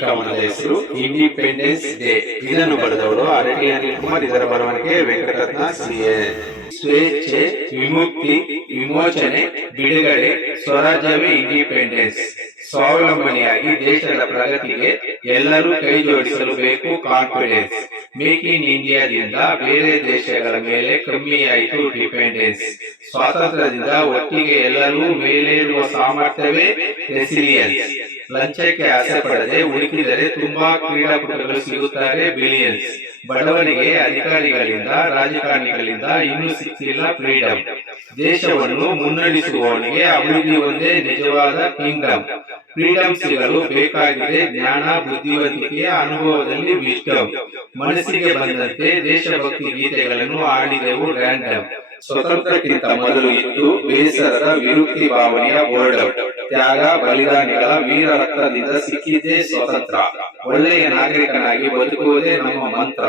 ಕವನದ ಹೆಸರು independence day. ಇದನ್ನು ಬರೆದವರು ಅರಟಿ ಅನಿಲ್ ಕುಮಾರ್. ಇದರ ಬರವಣಿಗೆ ವೆಂಕಟರತ್ನ ಸಿಎ. ಸ್ವೇಚ್ಛೆ, ವಿಮುಕ್ತಿ, ವಿಮೋಚನೆ, ಬಿಡುಗಡೆ, ಸ್ವರಾಜ್ಯವೇ ಇಂಡಿಪೆಂಡೆನ್ಸ್. ಸ್ವಾವಲಂಬನೆಯಾಗಿ ದೇಶದ ಪ್ರಗತಿಗೆ ಎಲ್ಲರೂ ಕೈ ಜೋಡಿಸಲು ಬೇಕು ಕಾನ್ಫಿಡೆನ್ಸ್. ಮೇಕ್ ಇನ್ ಇಂಡಿಯಾದಿಂದ ಬೇರೆ ದೇಶಗಳ ಮೇಲೆ ಕಮ್ಮಿಯಾಯಿತು ಡಿಪೆಂಡೆನ್ಸ್. ಸ್ವಾತಂತ್ರ್ಯದಿಂದ ಒಟ್ಟಿಗೆ ಎಲ್ಲರೂ ಮೇಲೇರುವ ಸಾಮರ್ಥ್ಯವೇ ರೆಸಿಲಿಯನ್ಸ್. ಲಂಚಕ್ಕೆ ಆಸೆ ಪಡದೆ ಹುಡುಕಿದರೆ ತುಂಬಾ ಕ್ರೀಡಾಪಟುಗಳು ಸಿಗುತ್ತಾರೆ ಬಿಲಿಯನ್ಸ್. ಬಡವನಿಗೆ ಅಧಿಕಾರಿಗಳಿಂದ ರಾಜಕಾರಣಿಗಳಿಂದ ಇನ್ನೂ ಸಿಕ್ಕಿಲ್ಲ ಫ್ರೀಡಮ್. ದೇಶವನ್ನು ಮುನ್ನಡೆಸುವವನಿಗೆ ಅಭಿವೃದ್ಧಿ ಒಂದೇ ನಿಜವಾದ ಕಿಂಗ್ಡಮ್. ಫ್ರೀಡಮ್ ಸಿಗಲು ಬೇಕಾಗಿದೆ ಜ್ಞಾನ, ಬುದ್ಧಿವಂತಿಕೆಯ ಅನುಭವದಲ್ಲಿ ವಿಸ್ಡಮ್. ಮನಸ್ಸಿಗೆ ಬಂದಂತೆ ದೇಶಭಕ್ತಿ ಗೀತೆಗಳನ್ನು ಆಡಿದೆವು ರ್ಯಾಂಡಮ್. ಸ್ವತಂತ್ರಕ್ಕಿಂತ ಮೊದಲು ಇತ್ತು ಬೇಸರದ ವಿರುಕ್ತಿ ಭಾವನೆಯ ಬೋರ್ಡಮ್. ತ್ಯಾಗ ಬಲಿದಾನಿಗಳ ವೀರ ರಕ್ತದಿಂದ ಸಿಕ್ಕಿದೆ ಸ್ವತಂತ್ರ. ಒಳ್ಳೆಯ ನಾಗರಿಕನಾಗಿ ಬದುಕುವುದೇ ನಮ್ಮ ಮಂತ್ರ.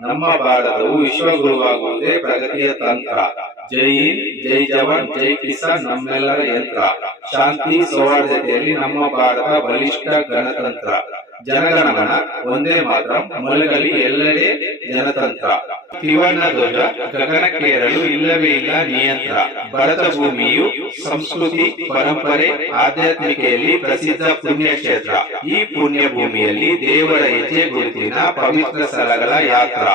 ನಮ್ಮ ಭಾರತವು ವಿಶ್ವಗುರುವಾಗುವುದೇ ಪ್ರಗತಿಯ ತಂತ್ರ. ಜೈ ಹಿಂದ್, ಜೈ ಜವಾನ್, ಜೈ ಕಿಸಾನ್ ನಮ್ಮೆಲ್ಲರ ಯಂತ್ರ. ಶಾಂತಿ ಸೌಹಾರ್ದತೆಯಲ್ಲಿ ನಮ್ಮ ಭಾರತ ಬಲಿಷ್ಠ ಗಣತಂತ್ರ. ಜನಗಣಮನ ಒಂದೇ ಮಾತ್ರ ಮಲಗಲಿ ಎಲ್ಲೆಡೆ ಜನತಂತ್ರ. ತ್ರಿವರ್ಣ ಧ್ವಜ ಗಗನಕ್ಕೇರಲು ಇಲ್ಲವೇ ಇಲ್ಲ ನಿಯಂತ್ರ. ಭರತ ಭೂಮಿಯು ಸಂಸ್ಕೃತಿ, ಪರಂಪರೆ, ಆಧ್ಯಾತ್ಮಿಕೆಯಲ್ಲಿ ಪ್ರಸಿದ್ಧ ಪುಣ್ಯಕ್ಷೇತ್ರ. ಈ ಪುಣ್ಯ ಭೂಮಿಯಲ್ಲಿ ದೇವರ ಹೆಜ್ಜೆ ಗುರುತಿನ ಪವಿತ್ರ ಸ್ಥಳಗಳ ಯಾತ್ರ.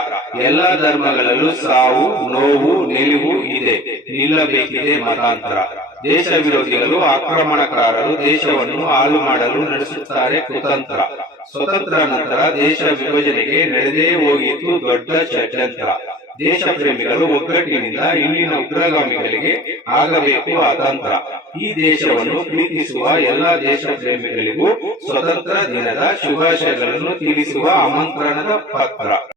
ಎಲ್ಲ ಧರ್ಮಗಳಲ್ಲೂ ಸಾವು, ನೋವು, ನಿಲುವು ಇದೆ. ನಿಲ್ಲಬೇಕಿದೆ ಮತಾಂತರ. ದೇಶ ವಿರೋಧಿಗಳು, ಆಕ್ರಮಣಕಾರರು ದೇಶವನ್ನು ಹಾಳು ಮಾಡಲು ನಡೆಸುತ್ತಾರೆ ಕುತಂತ್ರ. ಸ್ವತಂತ್ರ ನಂತರ ದೇಶ ವಿಭಜನೆಗೆ ನಡೆದೇ ಹೋಗಿತ್ತು ದೊಡ್ಡ ಷಡ್ಯಂತ್ರ. ದೇಶ ಪ್ರೇಮಿಗಳು ಒಗ್ಗಟ್ಟಿನಿಂದ ಇಲ್ಲಿನ ಉಗ್ರಗಾಮಿಗಳಿಗೆ ಆಗಬೇಕು ಅತಂತ್ರ. ಈ ದೇಶವನ್ನು ಪ್ರೀತಿಸುವ ಎಲ್ಲ ದೇಶ ಪ್ರೇಮಿಗಳಿಗೂ ಸ್ವತಂತ್ರ ದಿನದ ಶುಭಾಶಯಗಳನ್ನು ತಿಳಿಸುವ ಆಮಂತ್ರಣದ ಪತ್ರ.